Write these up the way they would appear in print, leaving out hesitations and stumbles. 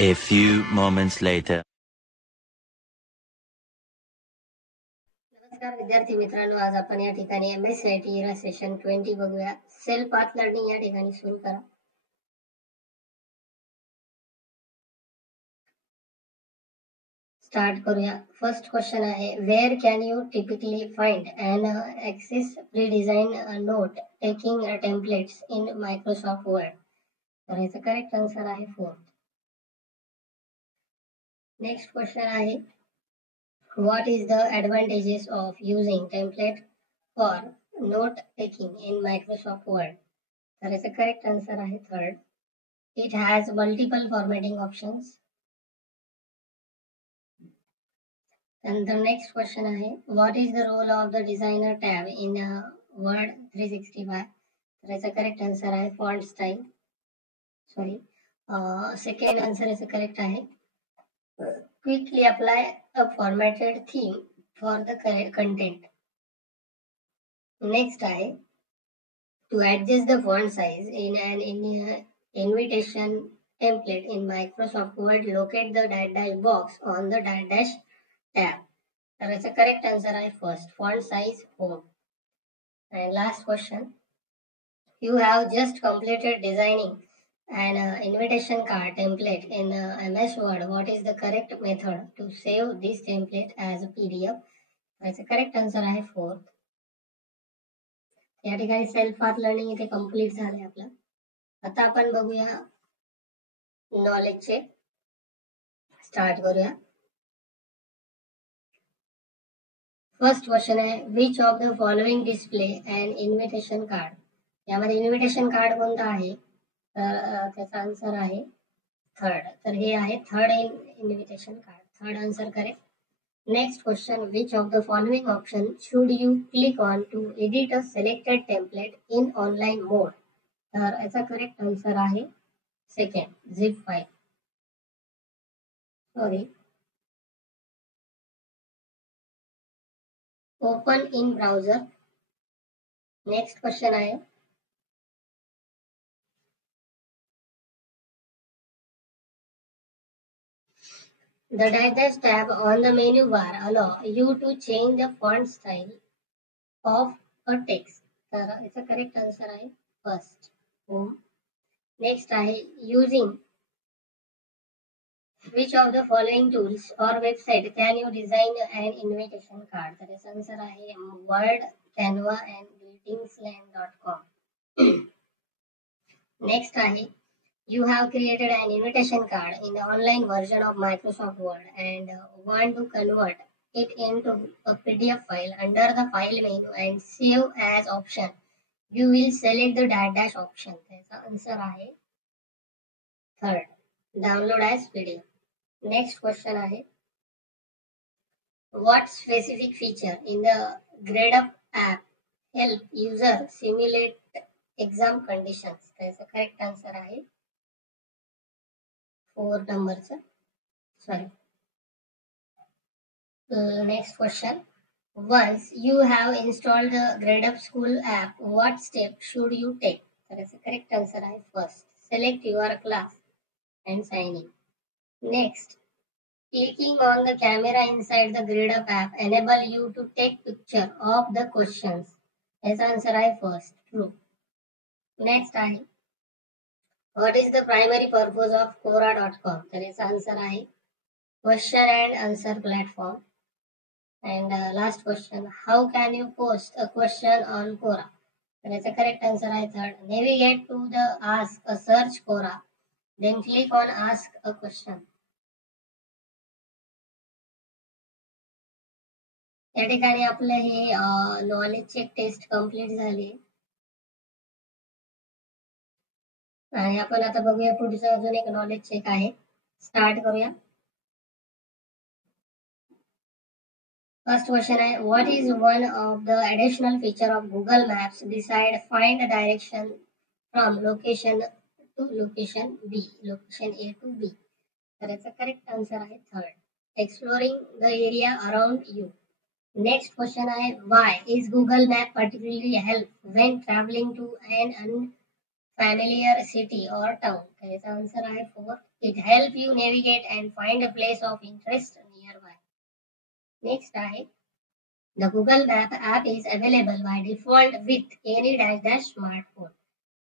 A few moments later. नमस्कार विद्यार्थी मित्रांनो, आज आपण या ठिकाणी MSCIT सेशन 20 बघूया. सेल्फ पाथ लर्निंग या ठिकाणी सुरू करा. स्टार्ट करूया. फर्स्ट क्वेश्चन आहे, where can you typically find and access pre design note taking templates in Microsoft Word. तर याचं करेक्ट आन्सर आहे 4. नेक्स्ट क्वेश्चन आहे, what is the advantages of using template for note taking in Microsoft Word? तर याचं correct answer आहे 3rd. It has multiple formatting options. And the next question आहे, what is the role of the designer tab in Word 365? तर याचं correct answer आहे font style. Second answer याचं correct आहे, quickly apply a formatted theme for the content. Next आहे, to adjust the font size in an invitation template in Microsoft Word, locate the dash box on the dash tab. तर याचा correct answer आहे first, font size home. And last question, you have just completed designing an invitation card template in MS Word. What is the correct method to save this template as a PDF? याचं correct answer आहे 4th. या ठिकाणी self path learning इथे complete झाले आपलं. आता आपण बघूया नॉलेजचे. स्टार्ट करूया. फर्स्ट क्वेश्चन आहे, which of the following display and invitation card. यामध्ये इन्व्हिटेशन कार्ड कोणता आहे? तर त्याचा आन्सर आहे 3rd. तर हे आहे 3rd invitation card. 3rd answer correct. Next question, which of the following option should you click on to edit a selected template in online mode? तर याचा करेक्ट आन्सर आहे second, zip file. Open in browser. Next question आहे, the dash tab on the menu bar allow you to change the font style of a text. तर याचा correct answer आहे first, home. Next आहे, using which of the following tools or website can you design an invitation card? तर याचा answer आहे Word, Canva and greetingsland.com. Next आहे, you have created an invitation card in the online version of Microsoft Word and want to convert it into a PDF file. Under the file menu and save as option, you will select the dash option. त्याचा answer आहे 3rd, download as PDF. Next question आहे, what specific feature in the GradeUp app help user simulate exam conditions? त्याचा correct answer आहे 4 नंबरचं. Next question, once you have installed the GradeUp school app, what step should you take? तर याचं correct answer आहे first, select your class and sign in. Next, clicking on the camera inside the GradeUp app enable you to take picture of the questions. याचा answer आहे first, true. Next आहे, what is the primary purpose of Quora.com? तर याचा answer आहे question and answer platform. And last question, how can you post a question on Quora? तर याचा correct answer आहे 3rd, navigate to the ask a search Quora, then click on ask a question. या ठिकाणी आपलं हे knowledge check taste complete झाली आणि आपण आता बघूया पुढचं अजून एक नॉलेज चेक आहे. स्टार्ट करूया. फर्स्ट क्वेश्चन आहे, what is one of the additional feature of Google maps beside find direction from location to location B, location A to B? तर याचा करेक्ट आन्सर आहे 3rd, exploring the area around you. Next question आहे, why is Google Map particularly help when traveling to an unfamiliar city or town? तर याचा answer आहे 4th, It helps you navigate and find a place of interest nearby. Next आहे, the Google Map app is available by default with any dash smartphone.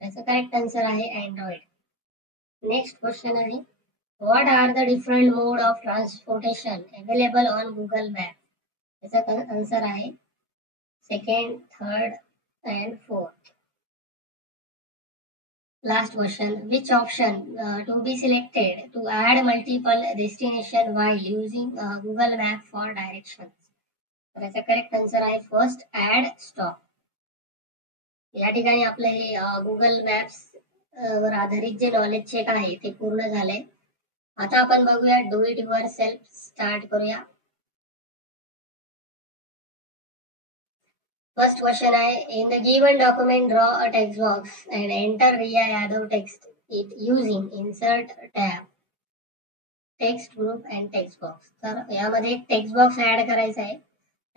त्याचं correct answer आहे Android. Next question आहे, what are the different mode of transportation available on Google Map? त्याचा answer आहे second, third and fourth. Last question, which option to be selected to add multiple destination while using Google Map for directions? तर याचा correct answer आहे first, add stop. या ठिकाणी आपलं हे Google maps वर आधारित जे नॉलेज चेक आहे ते पूर्ण झालंय. आता आपण बघूया do it yourself. Start करूया. फर्स्ट क्वेश्चन आहे, in the given document draw a text box and enter Riya Yadav text it using insert tab, text group and text box. तर यामध्ये एक टेक्स्ट बॉक्स ऍड करायचा आहे.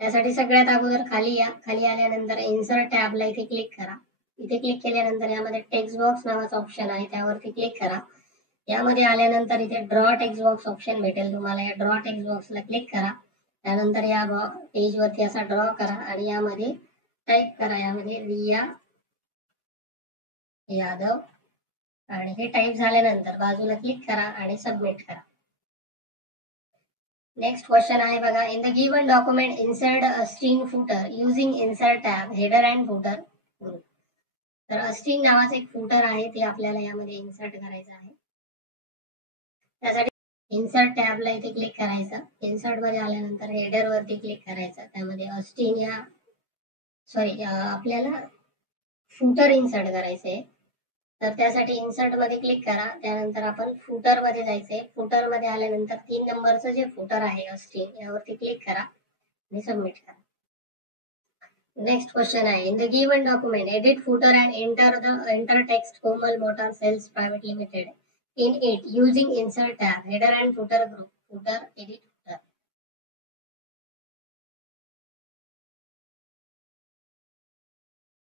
त्यासाठी सगळ्यात अगोदर खाली या. खाली आल्यानंतर इन्सर्ट टॅबला इथे क्लिक करा. इथे क्लिक केल्यानंतर यामध्ये टेक्स्ट बॉक्स नावाचा ऑप्शन आहे त्यावरती क्लिक करा. यामध्ये आल्यानंतर इथे ड्रॉ टेक्स्ट बॉक्स ऑप्शन भेटेल तुम्हाला. या ड्रॉ टेक्स्ट बॉक्सला क्लिक करा. त्यानंतर या पेजवरती असा ड्रॉ करा आणि यामध्ये टाईप करा, यामध्ये रिया यादव, आणि हे टाईप झाल्यानंतर बाजूला क्लिक करा आणि सबमिट करा. नेक्स्ट क्वेश्चन आहे बघा, in the given document insert a string footer using insert tab header and footer group. तर स्ट्रिंग नावाचं एक फुटर आहे ते आपल्याला यामध्ये इन्सर्ट करायचं आहे. त्यासाठी इन्सर्ट टॅबला इथे क्लिक करायचं. इन्सर्ट मध्ये आल्यानंतर हेडर वरती क्लिक करायचं. त्यामध्ये स्ट्रिंग या आपल्याला फुटर इन्सर्ट करायचंय. तर त्यासाठी इन्सर्ट मध्ये क्लिक करा. त्यानंतर आपण फुटर मध्ये जायचंय. फुटर मध्ये आल्यानंतर 3 नंबरचं जे फुटर आहे स्ट्रिंग यावरती क्लिक करा आणि सबमिट करा. नेक्स्ट क्वेश्चन आहे, in the given document edit footer and enter text Komal motor sales private limited in it using insert tab header and footer group, footer edit footer.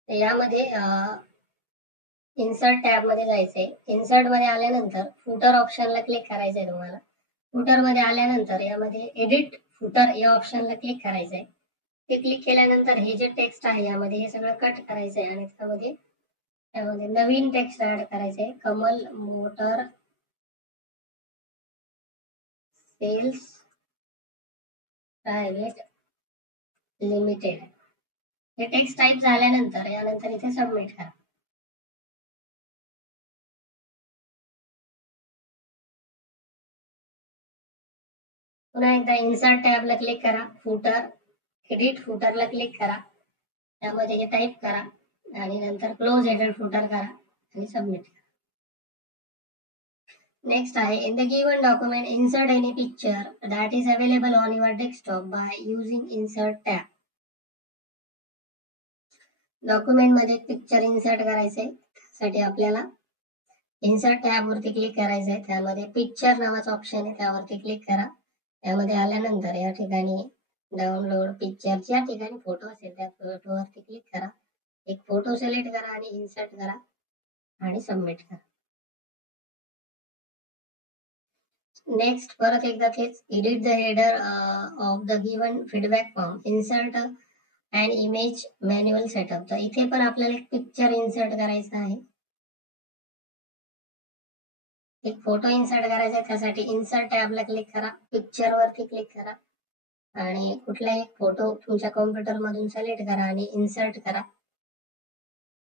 यामध्ये insert tab मध्ये जायचंय. Insert मध्ये आल्यानंतर footer ऑप्शनला click करायचंय तुम्हाला. Footer मध्ये आल्यानंतर यामध्ये एडिट फुटर या ऑप्शनला क्लिक करायचंय. ते क्लिक केल्यानंतर हे जे टेक्स्ट आहे यामध्ये हे सगळं कट करायचंय आणि त्यामध्ये नवीन टेक्स्ट ऍड करायचंय. Kamal motor sales private limited हे टेक्स्ट टाईप झाल्यानंतर यानंतर इथे सबमिट करा. पुन्हा एकदा इन्सर्ट टॅबला क्लिक करा. फुटर एडिट फुटरला क्लिक करा. त्यामध्ये हे टाईप करा आणि नंतर क्लोज हेडर फुटर करा आणि सबमिट करा. नेक्स्ट आहे, in the given document insert any picture that is available on your desktop by using insert tab. Document मध्ये एक पिक्चर इन्सर्ट करायचंय. त्यासाठी आपल्याला इन्सर्ट टॅब वरती क्लिक करायचंय. त्यामध्ये पिक्चर नावाचा ऑप्शन आहे त्यावरती क्लिक करा. त्यामध्ये आल्यानंतर या ठिकाणी डाउनलोड पिक्चर या ठिकाणी फोटो असेल त्या फोटोवरती क्लिक करा. एक फोटो सिलेक्ट करा आणि इन्सर्ट करा आणि सबमिट करा. नेक्स्ट परत एकदा तेच, edit the header of the given feedback form insert and image manual setup. तर इथे पण आपल्याला एक पिक्चर इन्सर्ट करायचा आहे. एक फोटो इन्सर्ट करायचा आहे. त्यासाठी इन्सर्ट टॅबला क्लिक करा. पिक्चर वरती क्लिक करा आणि कुठलाही एक फोटो तुमच्या कॉम्प्युटर मधून सिलेक्ट करा आणि इन्सर्ट करा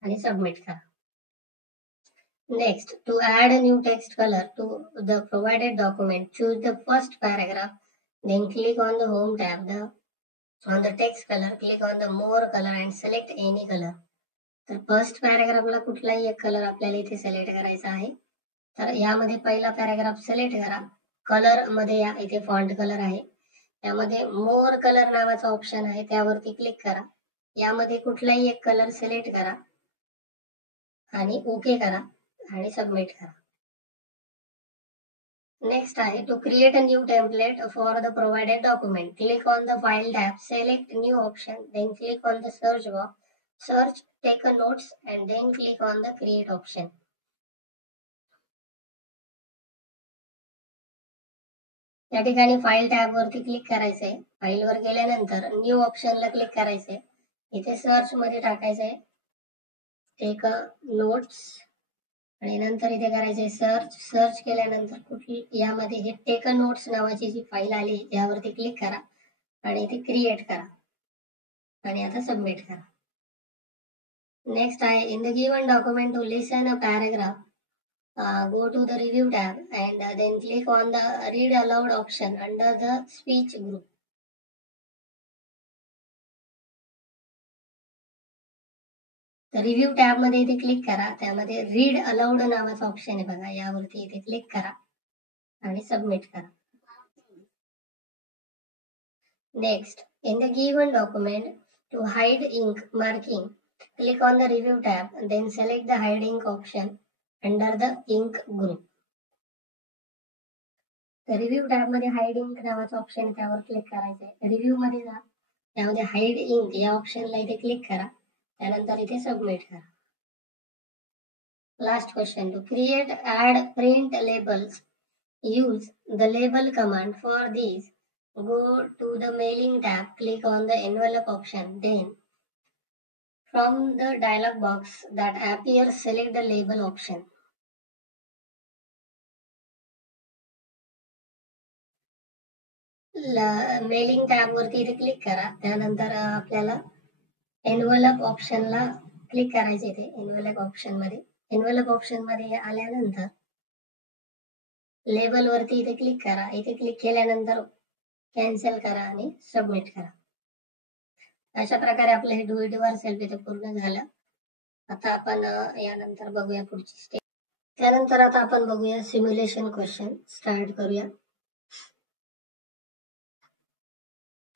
आणि सबमिट करा. Next, to add a new text colour to the provided document choose the first paragraph, then click on the home tab, on the text colour click on the more colour and select any colour. तर first पॅराग्राफला कुठलाही एक colour आपल्याला इथे select करायचा आहे. तर यामध्ये पहिला पॅराग्राफ सिलेक्ट करा. कलर मध्ये या, इथे फॉन्ट कलर आहे. यामध्ये मोर कलर नावाचा ऑप्शन आहे त्यावरती क्लिक करा. यामध्ये कुठलाही एक कलर सिलेक्ट करा आणि ओके करा आणि सबमिट करा. नेक्स्ट आहे, to create a new template for the provided document click on the file tab, select new option, then click on the search box, search take a notes and then click on the create option. या ठिकाणी file tab वरती click करायचंय. File वर गेल्यानंतर new ऑप्शनला click करायचंय. इथे search मध्ये टाकायचंय take notes आणि नंतर इथे करायचंय सर्च केल्यानंतर कुठली यामध्ये हे टेक नोट्स नावाची जी फाईल आली यावरती क्लिक करा आणि इथे क्रिएट करा आणि आता सबमिट करा. नेक्स्ट आहे in the given document to listen a paragraph go to the review tab and then click on the read aloud option under the speech group. तर रिव्ह्यू टॅब मध्ये इथे क्लिक करा. त्यामध्ये रीड अलाउड नावाचा option आहे बघा, यावरती इथे क्लिक करा आणि सबमिट करा. Next in the given document to hide ink marking click on the review tab and then select the hide ink option under the ink group. तर रिव्ह्यू टॅब मध्ये हाइड इंक नावाचा option त्यावर click करायचंय. Review मध्ये जा, त्यामध्ये hide Inc या ऑप्शनला इथे क्लिक करा, त्यानंतर इथे सबमिट करा. Last question to create add print labels use the label command for this. Go to the mailing tab, click on the envelope option, then from the dialog box that appears select the label option. Mailing tab वरती इथे click करा, त्यानंतर आपल्याला envelope ऑप्शनला click करायचे. इथे envelope option मध्ये आल्यानंतर label वरती इथे क्लिक करा. इथे क्लिक केल्यानंतर कॅन्सल करा आणि सबमिट करा. अशा प्रकारे आपलं हे डू इट युअरसेल्फ इथे पूर्ण झालं. आता आपण यानंतर बघूया पुढची स्टेप. त्यानंतर आता आपण बघूया सिम्युलेशन क्वेश्चन. स्टार्ट करूया.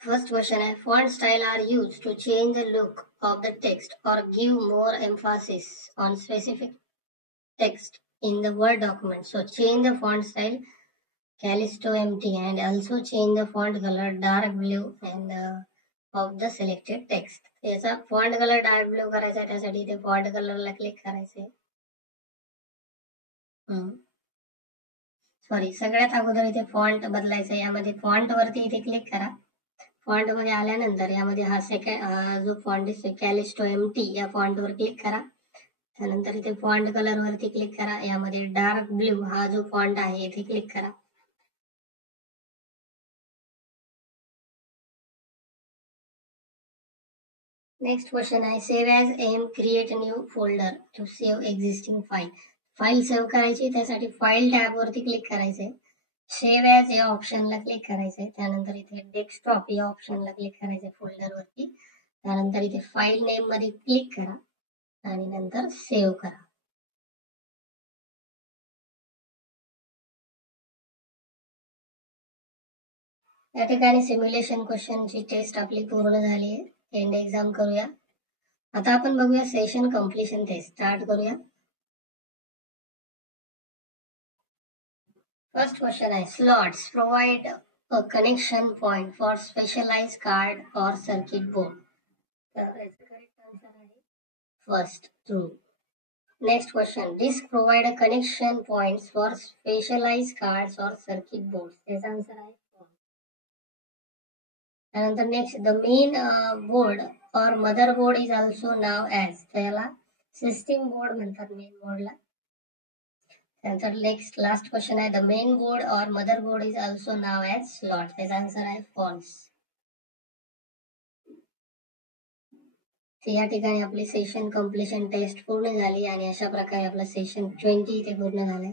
First question is font style are used to change the look of the text or give more emphasis on specific text in the Word document. So change the font style Callisto MT and also change the font color dark blue and of the selected text. याचा font color dark blue करायचा आहे, त्यासाठी इथे font color ला click करायचे. Sorry, सगळ्यात अगोदर इथे फॉन्ट बदलायचा. यामध्ये फॉन्ट वरती इथे क्लिक करा. फॉन्ट मध्ये आल्यानंतर यामध्ये हा जो फॉन्ट दिसतोय कॅलिस्टो MT या फॉन्ट वर क्लिक करा. त्यानंतर इथे फॉन्ट कलर वरती क्लिक करा. यामध्ये डार्क ब्ल्यू हा जो फॉन्ट आहे इथे क्लिक करा. नेक्स्ट क्वेश्चन आहे save as M create new folder to save existing file. File save करायची, त्यासाठी फाईल टॅब वरती क्लिक करायचंय. सेव्ह ॲज या ऑप्शनला क्लिक करायचंय. त्यानंतर इथे डेस्कटॉप या ऑप्शनला क्लिक करायचंय फोल्डर वरती. त्यानंतर इथे फाईल नेम मध्ये क्लिक करा आणि नंतर सेव्ह करा. या ठिकाणी सिम्युलेशन क्वेश्चनची टेस्ट आपली पूर्ण झाली आहे. एंड एक्झाम करूया. आता आपण बघूया सेशन कंप्लीशन टेस्ट. स्टार्ट करूया. फर्स्ट क्वेश्चन आहे slots provide a connection point for specialized card और सर्किट बोर्ड. तर याचं करेक्ट आन्सर आहे first, true. Next question disk provide a connection points for specialized cards और सर्किट बोर्ड. याचा answer आहे false. त्यानंतर नेक्स्ट द मेन बोर्ड और motherboard is also known as. त्याला सिस्टीम बोर्ड म्हणतात मेन बोर्डला. त्यानंतर next last question आहे the main board और motherboard is also known as slot. त्याचा आन्सर आहे फॉल्स. या ठिकाणी आपली सेशन कंप्लीशन टेस्ट पूर्ण झाली आणि अशा प्रकारे आपलं सेशन 20 इथे पूर्ण झालंय.